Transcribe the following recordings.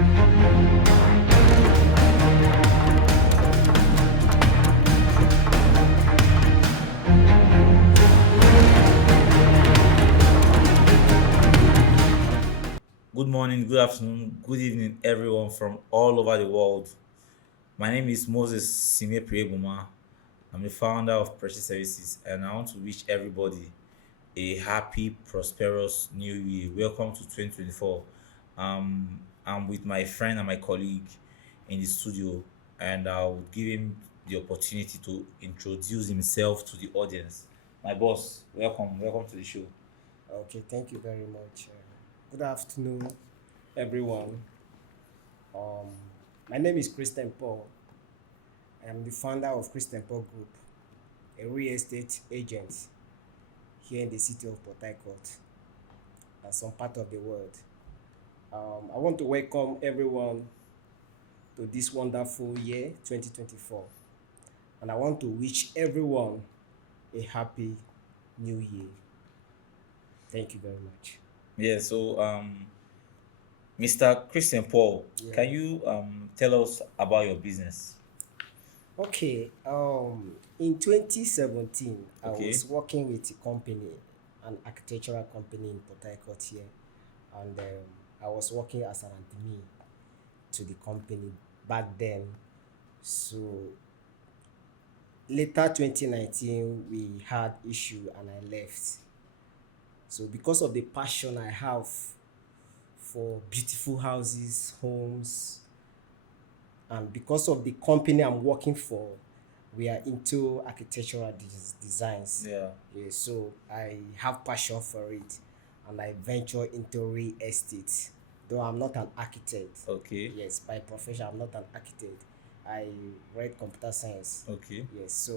Good morning, good afternoon, good evening, everyone from all over the world. My name is Moses Sime Priebuma. I'm the founder of Precious Services, and I want to wish everybody a happy, prosperous new year. Welcome to 2024. I'm with my friend and my colleague in the studio, and I'll give him the opportunity to introduce himself to the audience. My boss, welcome to the show. Okay, thank you very much. Good afternoon, everyone. Um, my name is Christian Paul. I am the founder of Christian Paul Group, a real estate agent here in the city of Port Harcourt and some part of the world. I want to welcome everyone to this wonderful year, 2024, and I want to wish everyone a happy new year. Thank you very much. Mr. Christian Paul, Yeah. can you tell us about your business? Okay, in 2017, I Okay. was working with a company, an architectural company in Port Harcourt here, and I was working as an admin to the company back then. So later 2019, we had issue and I left. So because of the passion I have for beautiful houses, homes, and because of the company I'm working for, we are into architectural designs. Yeah, so I have passion for it, and I venture into real estate. Though I'm not an architect. Okay. Yes, by profession I'm not an architect. I read computer science. Okay. Yes,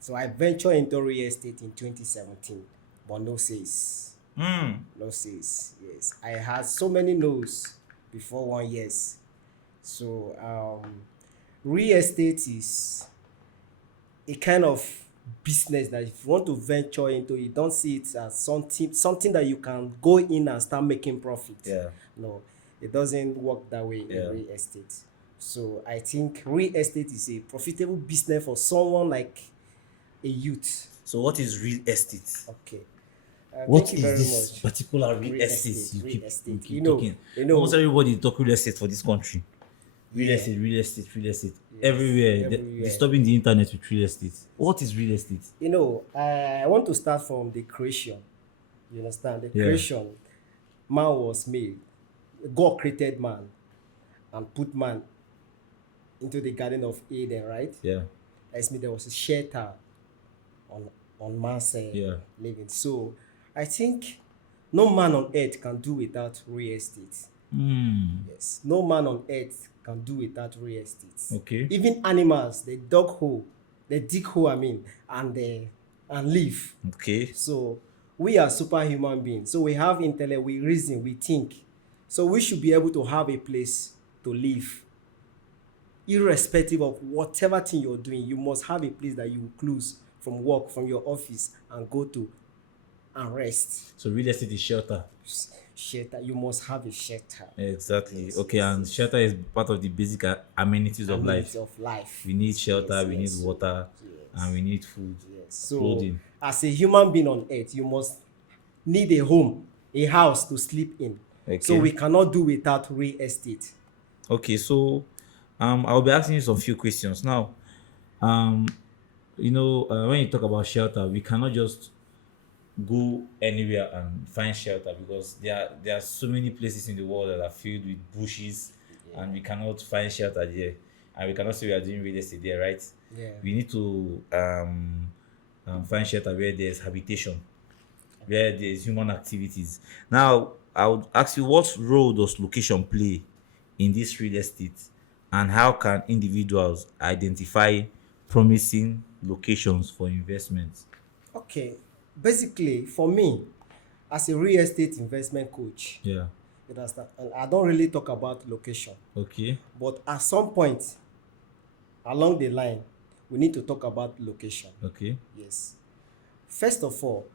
so I venture into real estate in 2017, but no sales. No sales. Yes, I had so many no's before 1 years. So real estate is a kind of business that if you want to venture into, you don't see it as something that you can go in and start making profit. Yeah. No, it doesn't work that way Yeah. in real estate. So I think real estate is a profitable business for someone like a youth. So what is real estate? Okay. What Thank you is very this much. particular real Real estate estate, you real keep estate. you keep You know- talking? you know- Almost everybody talk real estate for this country. Real Yeah. estate, real estate, real estate. Yes, Everywhere. everywhere. Disturbing the internet with real estate. What is real estate? I want to start from the creation. You understand? The Yeah. creation. Man was made. God created man and put man into the Garden of Eden, right? Yeah. As me, there was a shelter on man's Yeah. living. So I think no man on earth can do without real estate. Yes, no man on earth can do without real estate. Okay. Even animals, they dig hole, and live. Okay. So we are superhuman beings. So we have intellect, we reason, we think. So we should be able to have a place to live. Irrespective of whatever thing you're doing, you must have a place that you will close from work, from your office, and go to and rest. So real estate is shelter. Shelter, you must have a shelter. Exactly. Yes, Okay, yes, and yes. shelter is part of the basic amenities of Amenities life. of life. We need shelter, Yes, we yes. need water, Yes. and we need food. Yes. So Clothing. as a human being on earth, you must need a home, a house to sleep in. Okay. So we cannot do without real estate. Okay, so I'll be asking you some few questions now. Um, when you talk about shelter, we cannot just go anywhere and find shelter because there are so many places in the world that are filled with bushes, and we cannot find shelter there, and we cannot say we are doing real estate there, right? Yeah. We need to find shelter where there's habitation, where there's human activities. Now, I would ask you, what role does location play in this real estate, and how can individuals identify promising locations for investments? Okay. Basically, for me, as a real estate investment coach, Yeah. you understand, and I don't really talk about location, Okay. but at some point along the line, we need to talk about location. Okay. Yes. First of all,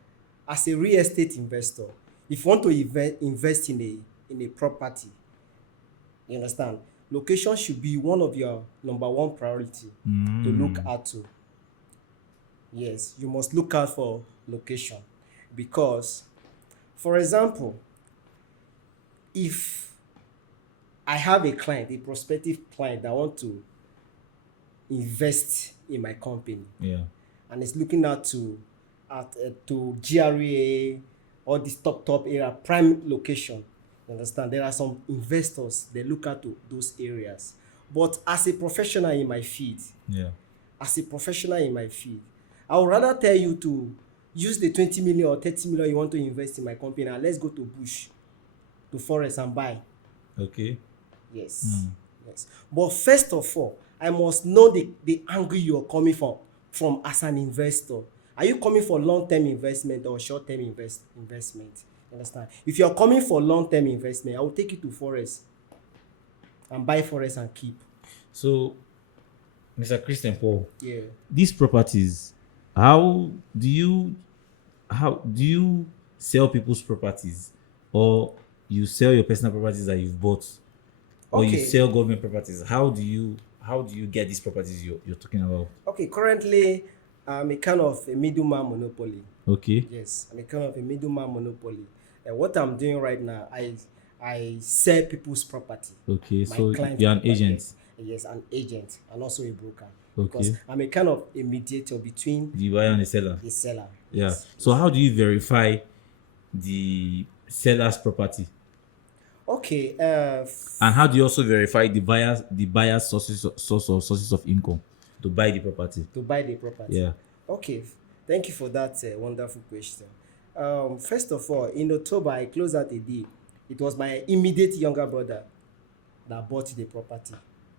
as a real estate investor, if you want to invest in a property, You understand? Location should be one of your number one priority to look out to. Yes, you must look out for location because, for example, if I have a client, a prospective client that want to invest in my company Yeah. and is looking out to GRA, all this top area, prime location. You understand? There are some investors they look at to those areas. But as a professional in my field, Yeah. I would rather tell you to use the 20 million or 30 million you want to invest in my company and let's go to bush, to forest and buy. Okay. Yes. Yes. But first of all, I must know the angle you're coming from as an investor. Are you coming for long-term investment or short-term investment? You understand? If you're coming for long-term investment, I will take you to forest and buy forest and keep. So, Mr. Christian Paul, Yeah. these properties, how do you how do you sell people's properties, or you sell your personal properties that you've bought, or you Okay. sell government properties? How do you get these properties you're talking about? Okay. Currently, I'm a kind of a middleman monopoly. Okay. Yes, I'm a kind of a middleman monopoly. And what I'm doing right now, I sell people's property. Okay. My So client you're an property. agent. Yes, an agent and also a broker. Okay. Because I'm a kind of a mediator between The buyer and the seller. the seller. Yeah. Yes. So how do you verify the seller's property? Okay. And how do you also verify the buyer's sources of income to buy the property? To buy the property. Yeah. Okay. Thank you for that wonderful question. First of all, in October, I closed out a deal. It was my immediate younger brother that bought the property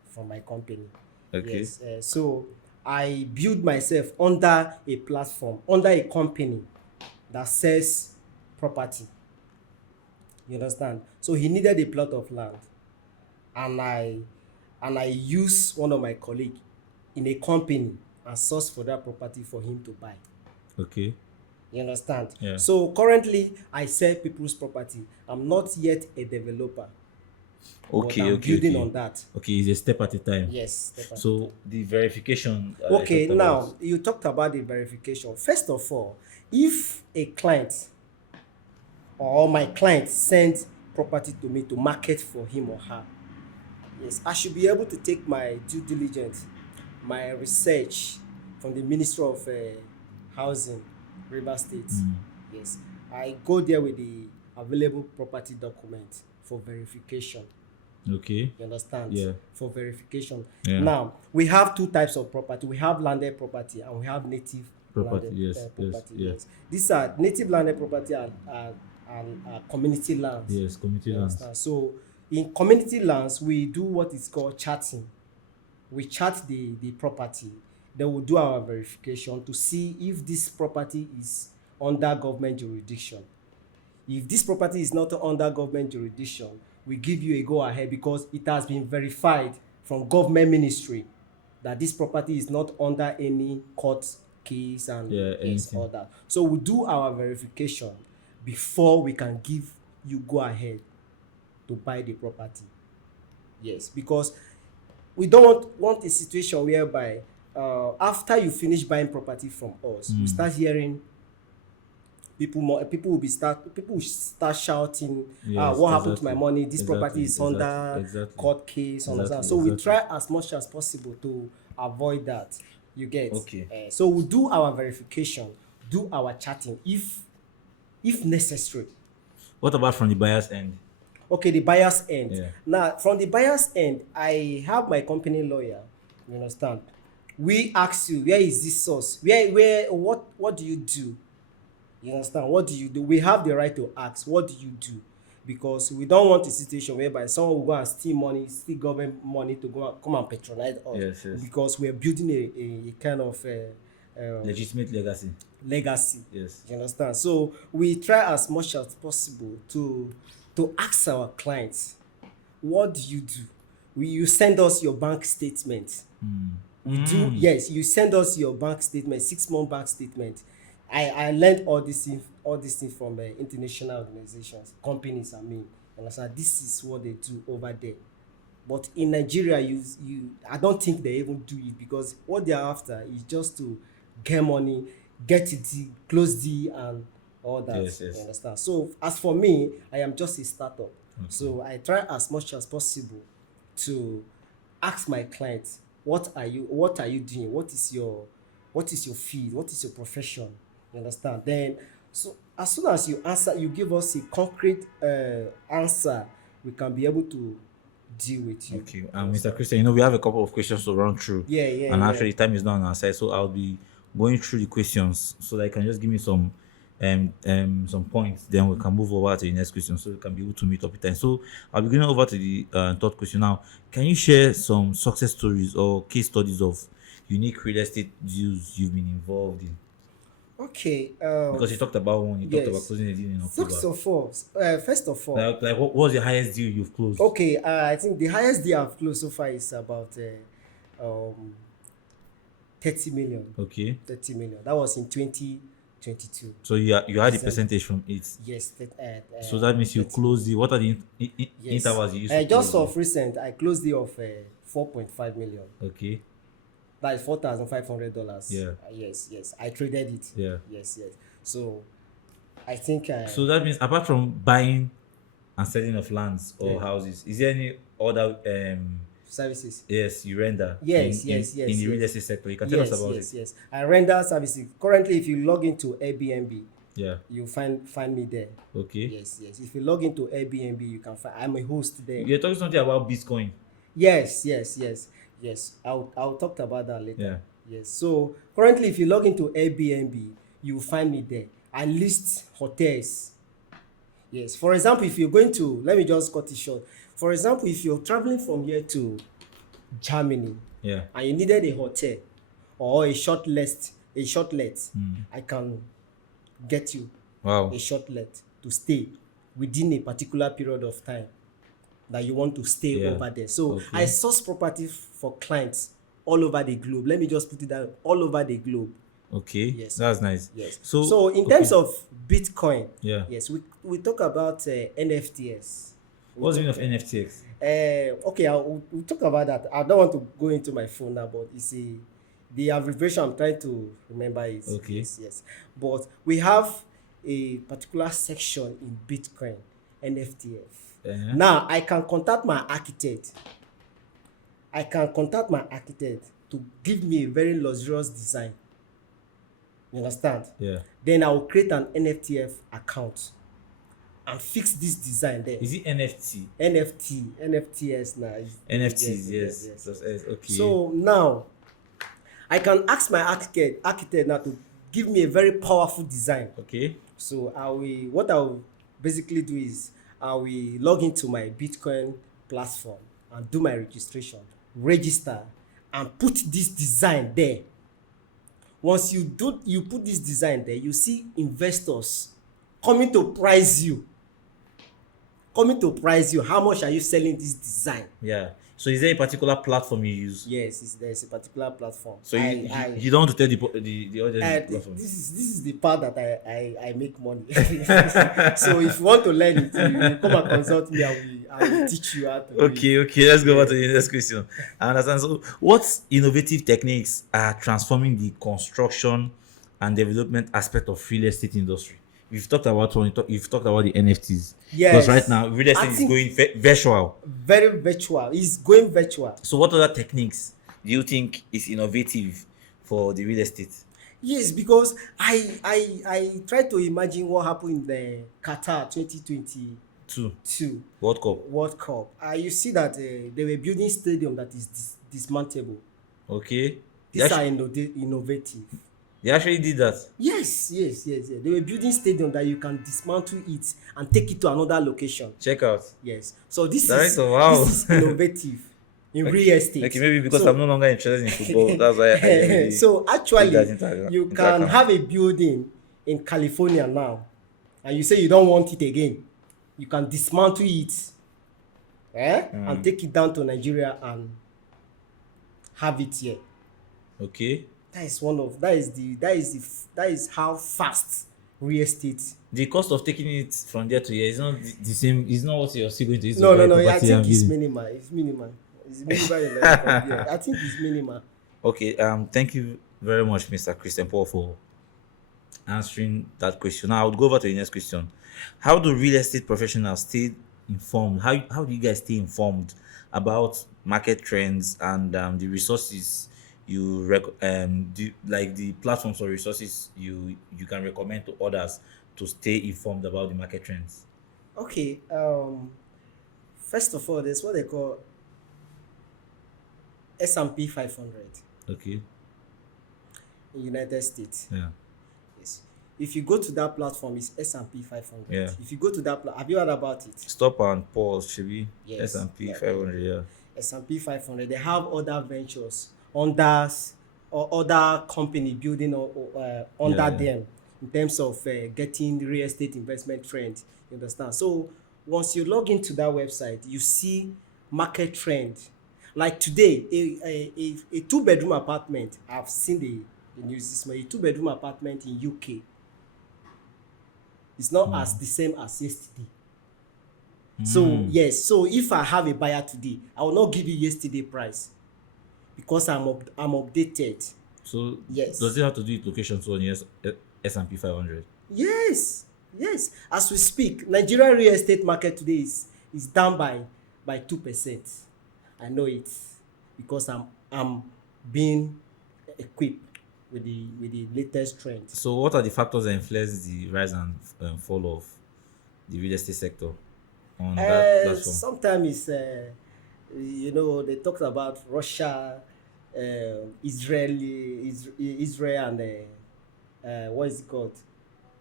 from my company. Okay. Yes. So I built myself under a platform, under a company that sells property. You understand? So he needed a plot of land, and I used one of my colleague in a company and source for that property for him to buy. Okay. You understand? Yeah. So currently, I sell people's property. I'm not yet a developer. Okay. but I'm Okay. building Okay. on that. Okay. It's a step at a time. Yes. step by So the verification. I Okay, talked now about. you talked about the verification. First of all, if a client or my client sends property to me to market for him or her, yes, I should be able to take my due diligence, my research from the Ministry of Housing, River State. Yes, I go there with the available property document for verification. Okay. You understand? Yeah. For verification. Yeah. Now, we have two types of property. We have landed property and we have native Property, landed yes, yes, property. yeah. Yes. These are native landed property and community lands. Yes. Community You lands. understand? So, in community lands, we do what is called charting. We chart the property. Then we'll do our verification to see if this property is under government jurisdiction. If this property is not under government jurisdiction, we give you a go ahead because it has been verified from government ministry that this property is not under any court case and Yeah, yes, anything. all that. So we do our verification before we can give you go ahead to buy the property. Yes, because we don't want a situation whereby after you finish buying property from us, we start hearing people will start shouting, Yes, what happened to my exactly. money, this property is Exactly, under exactly. court case, understand? Exactly, So we exactly. try as much as possible to avoid that. You get? Okay. So we do our verification, do our chatting if necessary. What about from the buyer's end? Okay, the buyer's end. Yeah. Now, from the buyer's end, I have my company lawyer. You understand? We ask you, where is this source? What do you do? You understand? What do you do? We have the right to ask, what do you do? Because we don't want a situation whereby someone will go and steal government money to go and come and patronize us. Yes, yes. Because we are building a kind of Legitimate legacy. legacy. Yes. You understand? So we try as much as possible to ask our clients, what do you do? You send us your bank statement. Yes, you send us your bank statement, 6-month bank statement. I learned all these things from international organizations, companies. I mean, you understand? This is what they do over there. But in Nigeria, I don't think they even do it, because what they're after is just to get money, get it, close deal, and all that. Yes, yes. You understand? So as for me, I am just a startup. So I try as much as possible to ask my clients, what are you doing? What is your field? What is your profession? You understand? Then, so as soon as you give us a concrete answer, we can be able to deal with you. Okay, Mr. Christian, we have a couple of questions to run through. Yeah. And actually, time is not on our side, so I'll be going through the questions so that you can just give me some points. Then we can move over to the next question, so we can be able to meet up with time. So I'll be going over to the third question now. Can you share some success stories or case studies of unique real estate deals you've been involved in? Okay. Because you talked about one, you talked about Yes. closing a deal in October. First of all, Like what was the highest deal you've closed? okay, I think the highest deal I've closed so far is about 30 million. Okay. 30 million. That was in 2022. So you had the December. percentage from it. Yes. So that means you 30 close the what are the Yes. intervals you used to Just close of recent, I closed the of 4.5 million. it? Okay. That is $4,500. Yeah. Yes. I traded it. Yeah. Yes. So I think So that means apart from buying and selling of lands or Yeah. houses, is there any other services. yes you render Yes, in yes, the real yes. estate sector? You can tell us about it. Yes. I render services. Currently, if you log into Airbnb, Yeah. you find me there. Okay. Yes. If you log into Airbnb, you can find. I'm a host there. You're talking something about Bitcoin. Yes. I'll talk about that later. Yeah. Yes. So currently, if you log into Airbnb, you will find me there. I list hotels. Yes. For example, if you're going to, let me just cut it short. For example, if you're traveling from here to Germany Yeah. and you needed a hotel or a short let, I can get you Wow. a short let to stay within a particular period of time that you want to stay Yeah. over there. So Okay. I source property for clients all over the globe. Let me just put it down, all over the globe. Okay. Yes. That's nice. Yes. So So in okay. terms of Bitcoin, Yeah. yes, we talk about NFTs. What's the meaning of NFTX? Okay, we'll talk about that. I don't want to go into my phone now, but you see, the abbreviation I'm trying to remember is Okay. yes. But we have a particular section in Bitcoin, NFTF. Uh-huh. Now I can contact my architect. To give me a very luxurious design. You understand? Yeah. Then I will create an NFTF account and fix this design there. Is it NFT? NFTs now. NFTs, yes. Okay. So now I can ask my architect now to give me a very powerful design. okay. So what I will basically do is I will log into my Bitcoin platform and do my register and put this design there. Once you put this design there, you see investors coming to price you. How much are you selling this design? Yeah. So is there a particular platform you use? Yes, there's a particular platform. So you don't want to tell the audience platform. This is the part that I make money. So if you want to learn it, you come and consult me. I will teach you how to do it. Okay. Let's go over to the next question. I understand. So, what innovative techniques are transforming the construction and development aspect of real estate industry? You've talked about you've talked about the NFTs. Yes. Because right now real estate I is think- going virtual. Very virtual. It's going virtual. So, what other techniques do you think is innovative for the real estate? Yes, because I try to imagine what happened in the Qatar 2022 Two World Cup. World Cup. You see that they were building stadium that is dismantleable. Okay. They These actually, are innovative. they actually did that. Yes. They were building stadium that you can dismantle it and take it to another location. Check out. Yes. So this Director, wow. is innovative in real estate. Okay, maybe because So- I'm no longer interested in football. That's why I really So actually, take that into you can account. have a building in California now, and you say you don't want it again. You can dismantle it, and take it down to Nigeria and have it here. Okay. That is how fast real estate. The cost of taking it from there to here is not the same. It's not what you're still going to use to No, buy no, a no. I property and think it's building. minimal. It's minimal. It's minimal from there. I think it's minimal. Okay. Thank you very much, Mr. Christian Paul, for answering that question. Now I would go over to the next question. How do real estate professionals stay informed? How do you guys stay informed about market trends and the resources you like the platforms or resources you can recommend to others to stay informed about the market trends? Okay. First of all, there's what they call S&P 500 Okay. in United States. Yeah. Yes. If you go to that platform, it's S&P 500. Yeah. If you go to that, have you heard about it? Stop and pause. Should be Yes. S&P Yeah. 500. Yeah. S&P 500. They have other ventures under or other company building under Yeah. them in terms of getting real estate investment trend. You understand? So once you log into that website, you see market trend. Like today, a two-bedroom apartment. I've seen the news this morning. A two-bedroom apartment in UK. It's not as the same as yesterday. So yes, so if I have a buyer today, I will not give you yesterday price because I'm updated. So Yes. does it have to do with location so on S&P 500? Yes, yes. As we speak, Nigeria real estate market today is down by 2%. I know it because I'm being equipped with the latest trends. So what are the factors that influence the rise and fall of the real estate sector on that platform? Sometimes they talked about Russia, Israel and what is it called?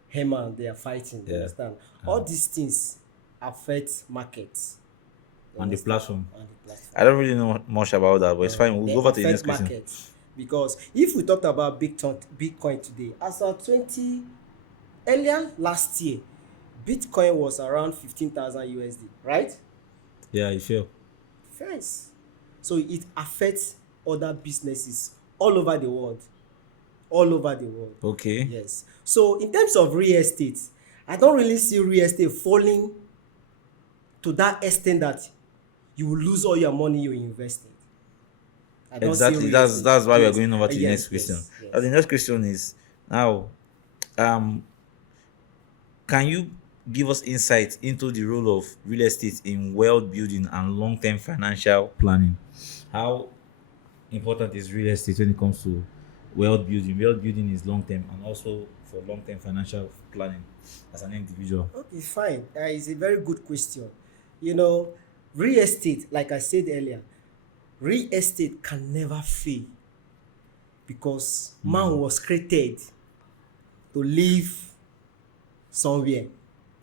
Haman, they are fighting. You Yeah. understand? All these things affect markets. You On the understand? platform. On the platform. I don't really know much about that, but it's fine. We'll They go over to the affect next question. markets. Because if we talked about Bitcoin today, as of earlier last year, Bitcoin was around 15,000 USD, right? Yeah, you feel. Yes. So it affects other businesses all over the world. All over the world. Okay. Yes. So in terms of real estate, I don't really see real estate falling to that extent that you will lose all your money you invested. I don't see Exactly. real That's estate. that's why we are Yes. going over to the Yes, next question. yes. Now, the next question is now, can you give us insight into the role of real estate in wealth building and long-term financial planning? How important is real estate when it comes to wealth building? Wealth building is long-term and also for long-term financial planning as an individual. Okay, fine. It's a very good question. You know, real estate, like I said earlier, real estate can never fail because man was created to live somewhere.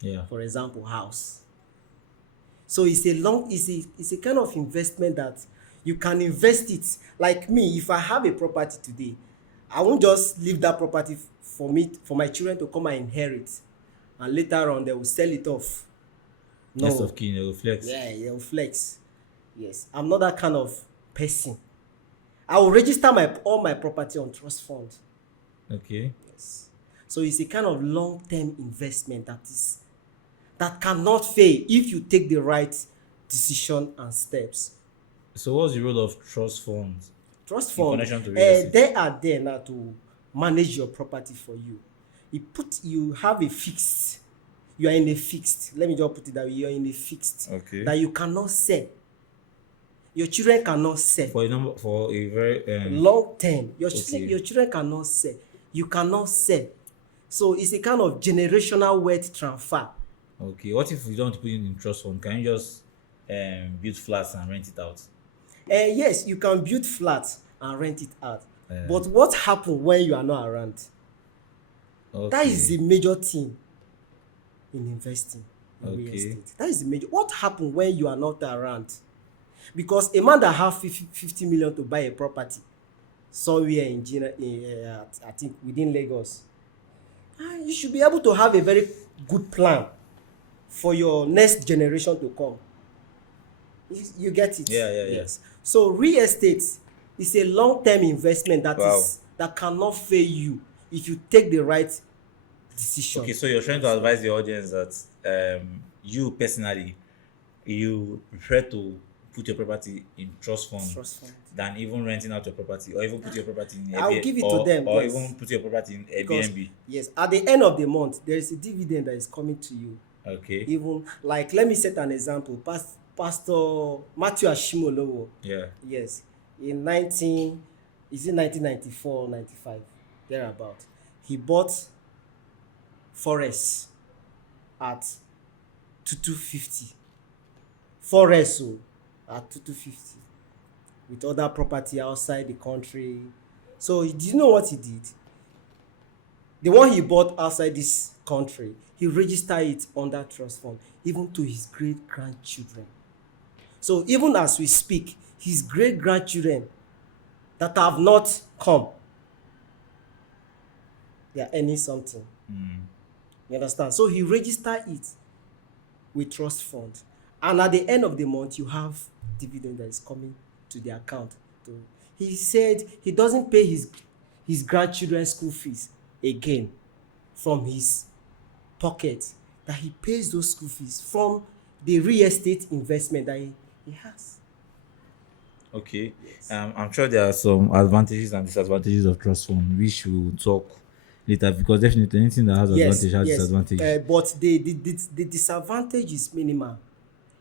Yeah. For example, house. So it's a kind of investment that you can invest it. Like me, if I have a property today, I won't just leave that property for my children to come and inherit, and later on they will sell it off. No. Next of kin, they will flex. Yeah, they will flex. Yes, I'm not that kind of person. I will register all my property on trust fund. Okay. Yes. So it's a kind of long-term investment that cannot fail if you take the right decision and steps. So what's the role of trust funds? Trust In fund, connection to real estate. they are there now to manage your property for you. You have a fixed. You are in a fixed. Let me just put it that way. You are in a fixed Okay. that you cannot sell. Your children cannot sell. For a very Long term, Okay. your children cannot sell. You cannot sell. So it's a kind of generational wealth transfer. okay. What if we don't put it in trust fund? Can you just build flats and rent it out? Yes, you can build flats and rent it out. Yeah. But what happens when you are not around? Okay. That is the major thing in investing in real Okay. estate. That is the major. What happens when you are not around? Because a man that have 50 million to buy a property somewhere I think within Lagos, you should be able to have a very good plan for your next generation to come. You get it? Yeah. Yes. So real estate is a long-term investment Wow. that cannot fail you if you take the right decision. Okay, so you're trying to advise the audience that you personally, you prefer to put your property in trust fund Trust fund. than even renting out your property, or even put your property in I'll give it to them, or yes. even put your property in Because Airbnb. yes, at the end of the month, there is a dividend that is coming to you. Okay. Even like, let me set an example. Pastor Matthew Ashimolowo, Yeah. yes, in 1994 or 95, thereabout, he bought forest at 2250. Forest at 2250 with other property outside the country. So do you know what he did? The one he bought outside this country, he registered it under trust fund, even to his great grandchildren. So even as we speak, his great grandchildren that have not come, they are earning something. You understand? So he registered it with trust fund, and at the end of the month, you have dividend that is coming to the account. He said he doesn't pay his grandchildren's school fees again from his pocket, that he pays those school fees from the real estate investment that he has. Okay. Yes. I'm sure there are some advantages and disadvantages of trust fund, which we will talk later, because definitely anything that has advantage has disadvantage. But the disadvantage is minimal.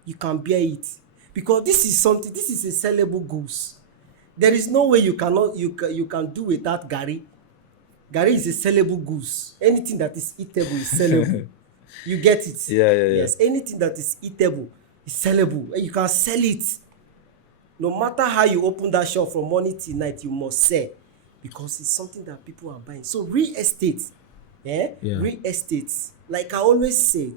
You can bear it, because this is a sellable goods. There is no way you can do without garri. Garri is a sellable goods. Anything that is eatable is sellable. You get it? Yeah. Yes, anything that is eatable is sellable, and you can sell it. No matter how you open that shop from morning till night, you must sell, because it's something that people are buying. So real estate, real estate, like I always said,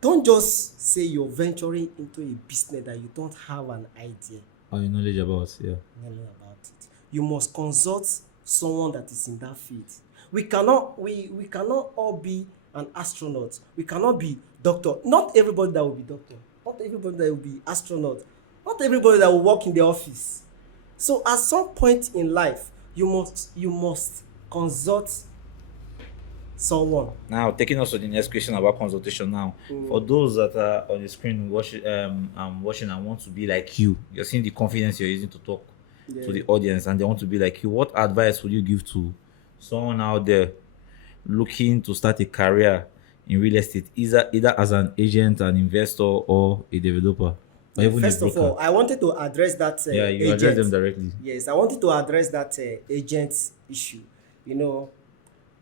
don't just say you're venturing into a business that you don't have an idea Or knowledge about, yeah. about it. You must consult someone that is in that field. We cannot all be an astronaut. We cannot be doctor. Not everybody that will be doctor. Not everybody that will be astronaut. Not everybody that will work in the office. So at some point in life, you must consult someone. Now, taking us to the next question about consultation now. For those that are on the screen watching and want to be like you, you're seeing the confidence you're using to talk to the audience, and they want to be like you. What advice would you give to someone out there looking to start a career in real estate, either as an agent, an investor, or a developer, or even First a of broker? all, I wanted to address that You agent. address them directly. Yes, I wanted to address that agent issue. You know,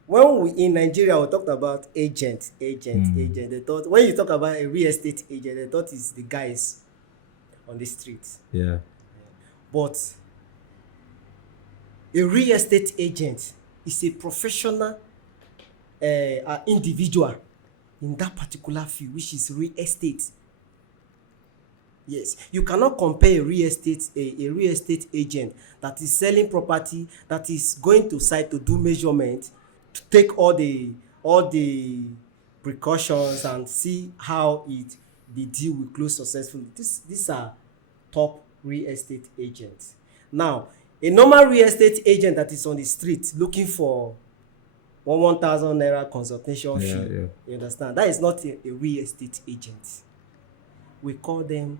when we in Nigeria, we talked about agent. They thought, when you talk about a real estate agent, they thought it's the guys on the street. Yeah. But a real estate agent is a professional individual in that particular field, which is real estate. Yes, you cannot compare a real estate agent that is selling property, that is going to site to do measurement, to take all the precautions and see how the deal will close successfully. These are top real estate agents. Now, a normal real estate agent that is on the street looking for 1,000 naira consultation fee, you understand, that is not a real estate agent. We call them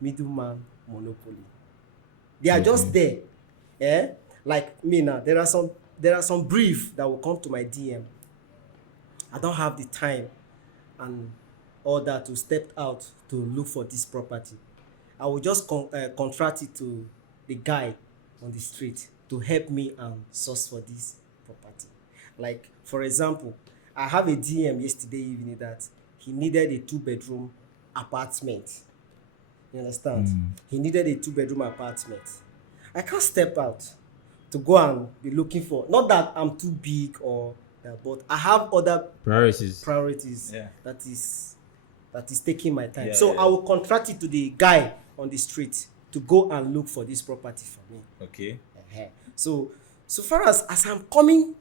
middleman monopoly. They are just there. Like me now, there are some brief that will come to my DM. I don't have the time and all that to step out to look for this property. I will just contract it to the guy on the street to help me and source for this property. Like, for example, I have a DM yesterday evening that he needed a 2-bedroom apartment. You understand? He needed a 2-bedroom apartment. I can't step out to go and be looking for, not that I'm too big or that, but I have other priorities that is taking my time. I will contract it to the guy on the street to go and look for this property for me. Okay. So far as I'm coming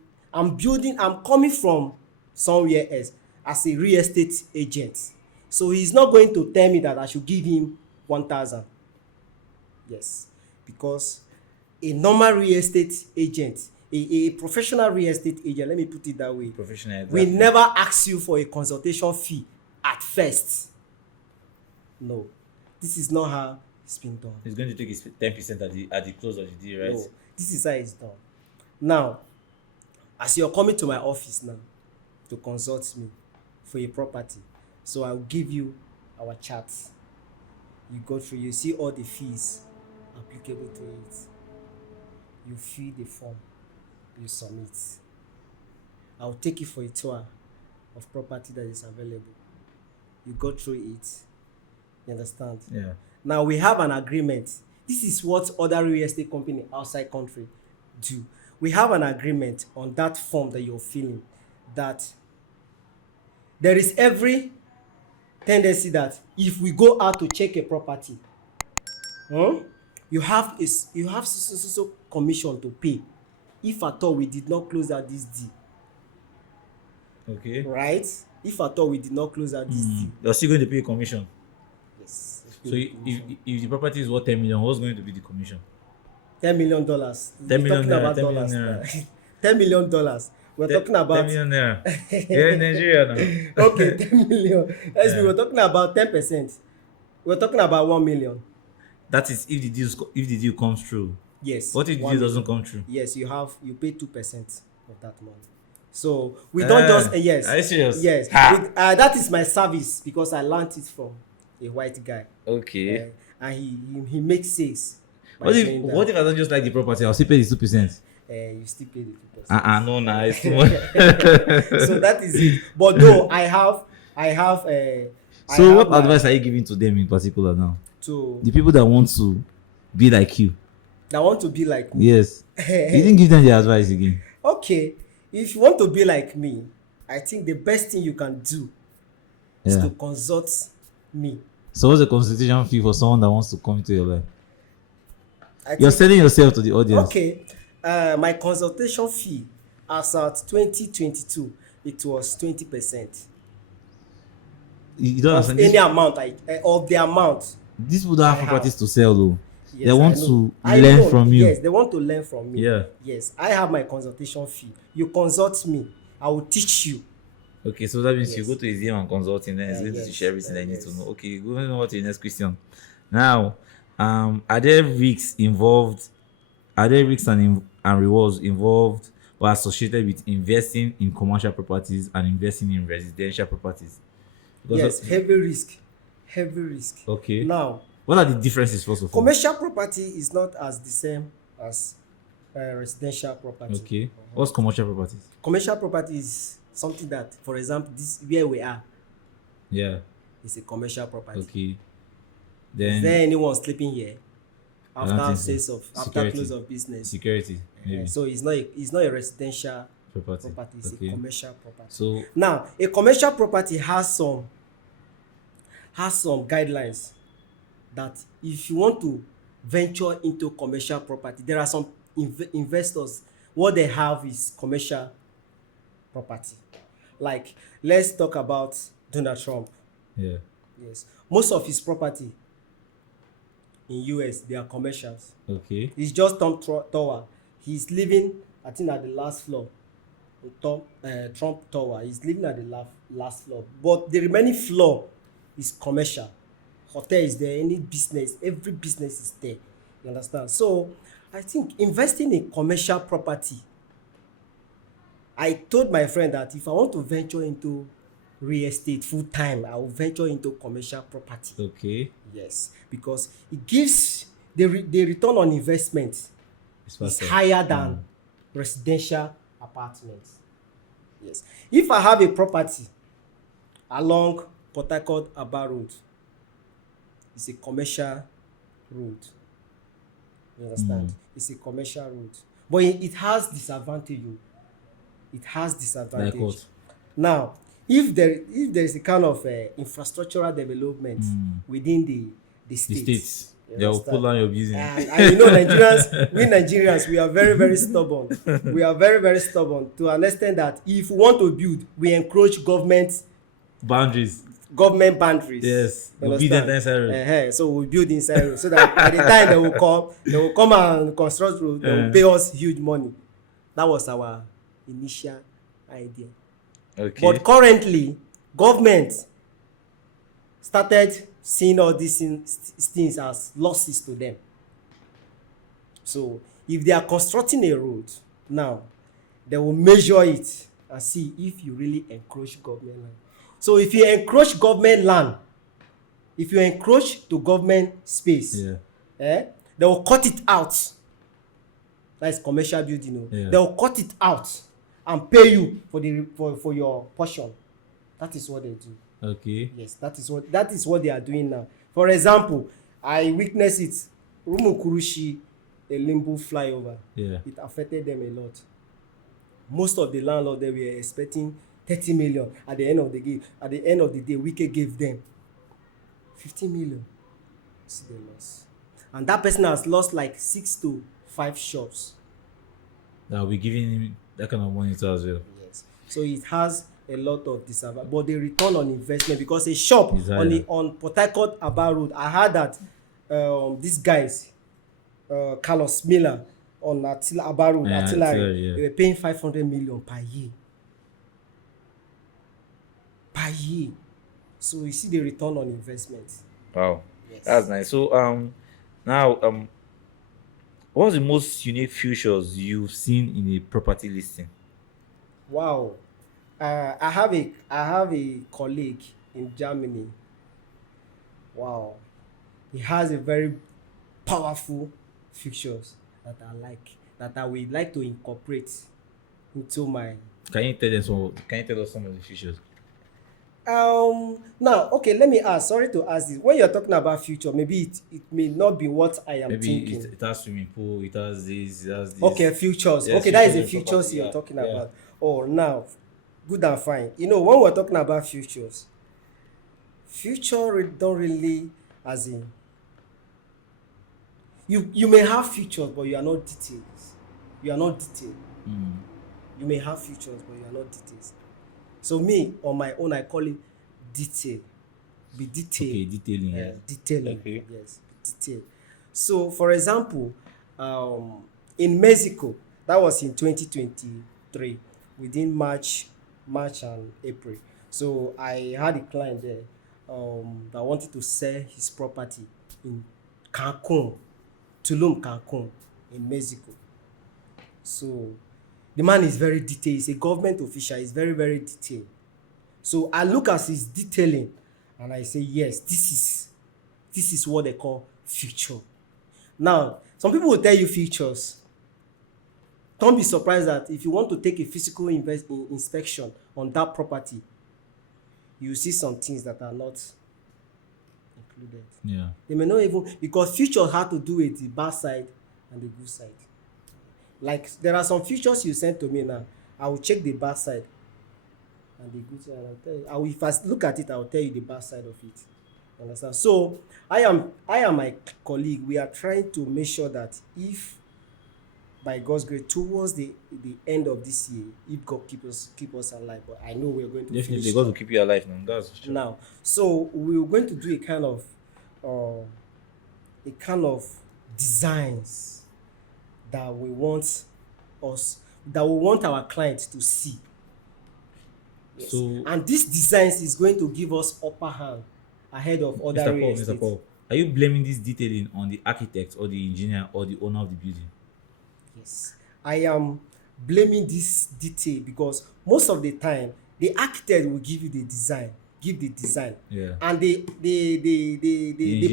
from somewhere else as a real estate agent. So he's not going to tell me that I should give him 1,000. Yes, because a normal real estate agent, a professional real estate agent, let me put it that way, Professional. we Exactly. never ask you for a consultation fee at first. No, this is not how it's been done. He's going to take his 10% at the close of the deal, right? No, this is how it's done. Now, as you're coming to my office now to consult me for a property, so I'll give you our charts. You go through, you see all the fees applicable to it. You fill the form, you submit. I'll take you for a tour of property that is available. You go through it. You understand? Yeah. Now we have an agreement. This is what other real estate company outside country do. We have an agreement on that form that you're filling, that there is every tendency that if we go out to check a property, you have so commission to pay if at all we did not close out this deal. Okay. Right? If at all we did not close out this deal. You're still going to pay a commission. Yes. So if the property is worth 10 million, what's going to be the commission? $10 million. $10 We're million talking naira, about $10 dollars. million $10 million. We're talking about 10 million naira. You're in Nigeria now. okay, 10 million. Yes, we were talking about 10%. We're talking about 1 million. That is if the deal comes through. Yes. What if the 1 deal million. doesn't come through? Yes, you pay 2% of that money. So we don't just yes. Are you serious? Yes. Ha! That is my service because I learned it from a white guy. Okay. And he makes sales. by What doing that. if I don't just like the property? I'll still pay the 2%. You still pay the 2%. No, nah, it's too much. So that is it. But though I have So what advice are you giving to them in particular now? to The people that want to be like you. that want to be like me. Yes. You didn't give them the advice again. Okay, if you want to be like me, I think the best thing you can do is Yeah. to consult me. So what's the consultation fee for someone that wants to come into your life? I You're think, selling yourself to the audience. okay, my consultation fee as at 2022, it was 20% You don't of understand. any amount of the amount. These people don't have I have. properties to sell though. Yes, They want I know. to I learn know. from you. Yes, they want to learn from me. Yeah. Yes, I have my consultation fee. You consult me, I will teach you. Okay, so that means you Yes. go to his DM and consulting, then it's going to Yes, teach you everything that you need yes. to know. Okay, going on to the next question. Now, are there risks involved? Are there risks and rewards involved or associated with investing in commercial properties and investing in residential properties? Because Yes, heavy risk. Heavy risk. Okay. Now, What are the differences first of all? commercial property is not as the same as residential property. Okay. What's commercial properties? Commercial property is something that, for example, this where we are Yeah. is a commercial property. Okay. Is Then there anyone sleeping here I don't after think so. after Security. close of business? security, maybe. So it's not a residential Property. property. It's Okay. a commercial property. So Now, a commercial property has some guidelines that if you want to venture into commercial property, there are some investors, what they have is commercial property. Like, let's talk about Donald Trump. yeah. Yes, most of his property in US, they are commercials. Okay. It's just Tower. He's living, I think, at the last floor. Trump Tower. He's living at the last floor. But the remaining floor is commercial. Hotel is there, any business, every business is there. You understand? So I think investing in commercial property, I told my friend that if I want to venture into real estate full time, I will venture into commercial property. Okay. Yes, because it gives the return on investment It's is faster. higher than residential apartments. Yes, if I have a property along Port Harcourt Aba Road, it's a commercial road. You understand? It's a commercial road, but it has disadvantage. It has disadvantage. Like what? Now, if there is a kind of infrastructural development within the The state, states. you They will understand? pull down your business. And you know, Nigerians, we are very, very stubborn. We are very, very stubborn to an extent that if we want to build, we encroach government Boundaries. boundaries. Yes. You We'll build understand? that inside road. So we build inside road so that by the time they will come and construct road, they will pay us huge money. That was our initial idea. Okay. But currently, government started seeing all these things as losses to them. So if they are constructing a road now, they will measure it and see if you really encroach government land. So if you encroach government land, if you encroach to government space, Yeah. they will cut it out. That's commercial building. Yeah. They will cut it out and pay you for your portion. That is what they do. Okay. Yes, that is what they are doing now. For example, I witnessed it. Rumukurushi, a Limbu flyover. Yeah. It affected them a lot. Most of the landlords, they were expecting 30 million. At the end of the day, Wike gave them 50 million. See the loss. And that person has lost like 6 to 5 shops. That will be giving him that kind of money too as well. Yes. So it has a lot of disadvantage, but the return on investment, because a shop on Port Harcourt Aba Road, I heard that these guys, Carlos Miller on Attila Aba Road, Artillery, they were paying 500 million per year. Per year. So you see the return on investment. Wow. Yes. That's nice. So now what's the most unique features you've seen in a property listing? Wow. I have a colleague in Germany. Wow. He has a very powerful features that I would like to incorporate into my. Can you tell us some of the features? Now, okay, let me ask. Sorry to ask this. When you're talking about future, maybe it may not be what I am thinking. Maybe it has swimming pool, it has this. Okay, futures. Yes, okay, that is the futures futures property, you're yeah, talking yeah. about. Oh, now, good and fine. When we're talking about futures, don't really, as in, you may have futures, but you are not details. You are not detailed. You may have futures, but you are not details. So me, on my own, I call it detail. Be detailed. Okay, detailing. Yeah. Detailing. Okay. Yes, detail. So, for example, in Mexico, that was in 2023, within March and April. So I had a client there that wanted to sell his property in Cancun, Tulum, Cancun, in Mexico. So the man is very detailed. He's a government official. He's very, very detailed. So I look at his detailing and I say, yes, this is what they call future. Now, some people will tell you features. Don't be surprised that if you want to take a physical inspection on that property, you see some things that are not included. Yeah. They may not even, because features have to do with the bad side and the good side. Like, there are some features you sent to me now. I will check the bad side and the good side. I'll tell you. If I look at it, I will tell you the bad side of it. Understand? So I am my colleague. We are trying to make sure that if by God's grace, towards the end of this year, if God keep us alive, but I know we're going to definitely God will keep you alive now. That's true. Now, so we're going to do a kind of designs that we want our clients to see. Yes. So, and this designs is going to give us upper hand ahead of other real estate. Mr. Paul, are you blaming this detailing on the architect or the engineer or the owner of the building? Yes, I am blaming this detail because most of the time the architect will give the design, Yeah. and the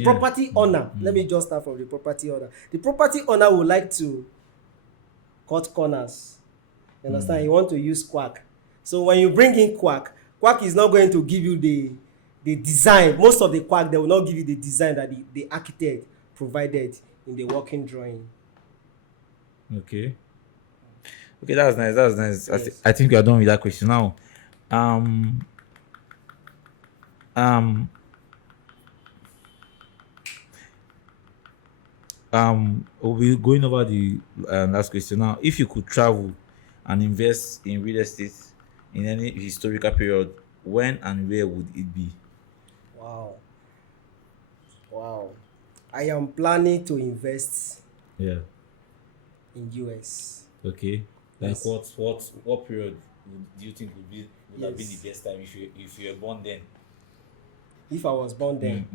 property owner. Let me just start from the property owner. The property owner would like to cut corners. You understand? You want to use quack. So when you bring in quack is not going to give you the design. Most of the quack, they will not give you the design that the architect provided in the working drawing. Okay, that's nice. Yes. I think we are done with that question now. We'll be going over the last question now. If you could travel and invest in real estate in any historical period, when and where would it be? Wow. I am planning to invest Yeah. in US. Okay. Like Yes. what period do you think would have been Yes. the best time if you were born then? If I was born then,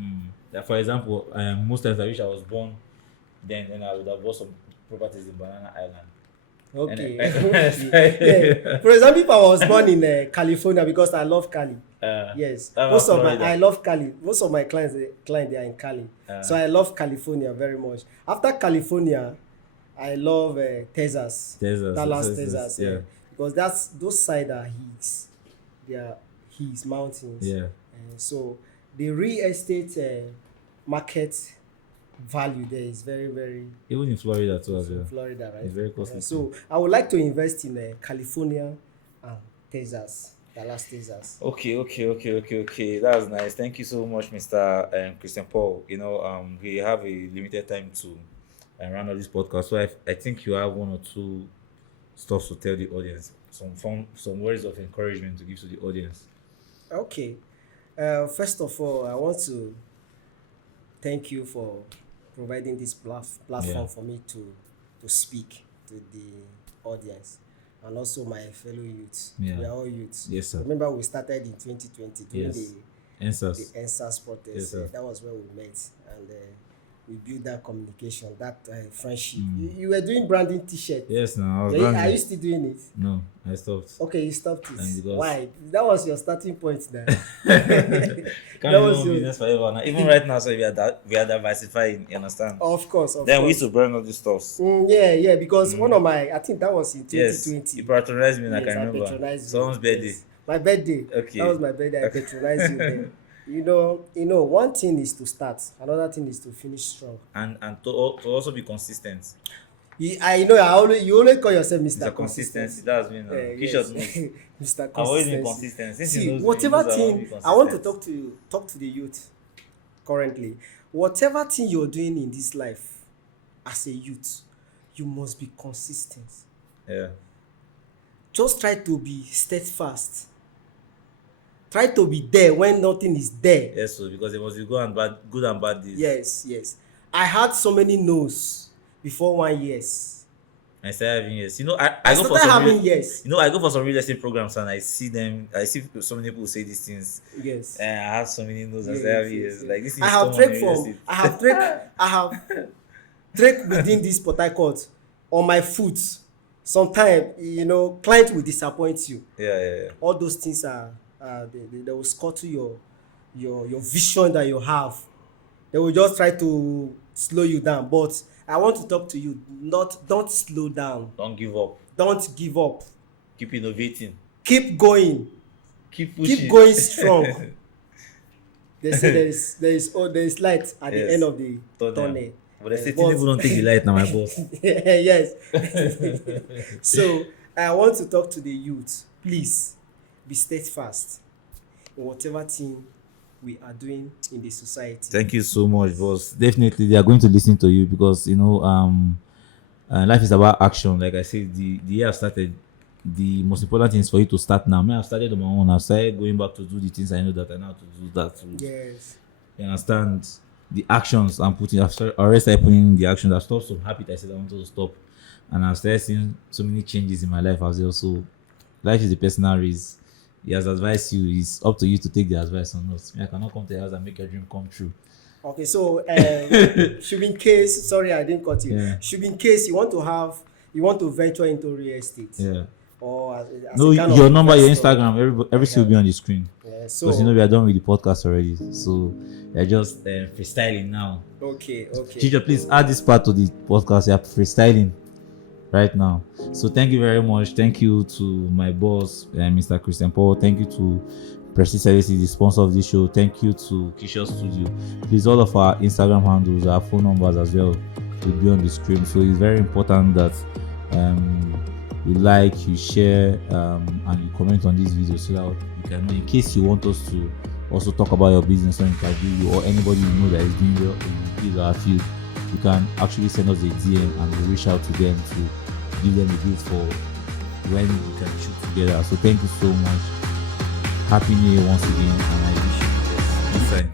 Like for example, most times I wish I was born then I would have bought some properties in Banana Island. okay. Okay. Yeah. For example, if I was born in California, because I love Cali. Yes, I'm most of Florida. I love Cali. Most of my clients they are in Cali, so I love California very much. After California, I love Texas, Texas, Dallas, Texas, Texas, yeah. because those side are hills, they are hills, mountains. Yeah. So the real estate market value there is very very Even in Florida too as in well. Florida, right? It's very costly. So I would like to invest in California and Texas, Dallas, Texas. Okay. That's nice. Thank you so much, Mr. Christian Paul. We have a limited time to run all this podcast, so I think you have one or two stuff to tell the audience, some words of encouragement to give to the audience. Okay. First of all, I want to thank you for providing this platform Yeah. for me to speak to the audience and also my fellow youths. Yeah. We are all youths. Yes, sir. Remember, we started in 2020 during Yes. the Answers. NSAS protest. Yes, sir. That was where we met, and we built that communication, that friendship. You were doing branding T-shirt. Yes, no, I was Are branding. you still doing it? No, I stopped. Okay, you stopped it. And because- Why? That was your starting point there. Can't That be was on your- business forever now. Even right now, so we are diversifying. You understand? Of course. Then we course. used to burn all these stuffs. Yeah, because one of my, I think that was in Yes, 2020. you patronized me. I Yes, can remember. patronized you. Someone's birthday. Yes. My birthday. Okay. That was my birthday. I patronized you then. You know, one thing is to start, another thing is to finish strong. And to also be consistent. You always call yourself Mr. It's a consistency. That's me now. Kishos knows. Mr. I've always been Consistency. consistent. Since he See, knows me, whatever he knows I won't thing be I want to consistent. talk to the youth currently, whatever thing you're doing in this life as a youth, you must be consistent. Yeah. Just try to be steadfast. Try to be there when nothing is there. Yes, so because it was good and bad days. Yes. I had so many no's before 1 year. I started having yes. I I go for started some having yes. I go for some real estate programs and I see so many people say these things. Yes. And I have so many no's and Yes, started having yes, yes. yes. Like this is I have common in real trekked estate. I have trekked within this Port Harcourt on my foot. Sometimes, client will disappoint you. Yeah. All those things are they will scuttle your vision that you have. They will just try to slow you down. But I want to talk to you. Don't slow down. Don't give up. Don't give up. Keep innovating. Keep going. Keep pushing. Keep going strong. They say there is light at the Yes. end of the Tunnel. tunnel. But they say But- people don't take the light now, my boss. Yes. So I want to talk to the youth. Please be steadfast in whatever thing we are doing in the society. Thank you so much, boss. Definitely, they are going to listen to you because life is about action. Like I said, the year I've started, the most important thing is for you to start now. I've started on my own. I've started going back to do the things I know that I know how to do. That to Yes. you understand the actions I'm putting. Already started putting the actions. I've stopped some habit I said I wanted to stop, and I've started seeing so many changes in my life as well. So, life is a personal race. He has advised you. It's up to you to take the advice or not. I cannot come to your house and make your dream come true. Okay, so should be in case, sorry I didn't cut you. Yeah. Should be in case you want to venture into real estate. Yeah. Or as No, a kind your of number, your investor. Instagram, everything will be on the screen. Yeah, so Because we are done with the podcast already. So you're just freestyling now. okay. Teacher, please add this part to the podcast. You're freestyling right now. So thank you very much. Thank you to my boss, Mr. Christian Paul. Thank you to Prestige Services, the sponsor of this show. Thank you to Kishos Studio. Please, all of our Instagram handles, our phone numbers as well will be on the screen. So it's very important that you like, you share, and you comment on this video so that you can know in case you want us to also talk about your business or interview you or anybody you know that is doing well in this or that field. You can actually send us a DM and we'll reach out to them to give them a date for when we can shoot together. So thank you so much. Happy New Year once again, and I wish you the best. Next time.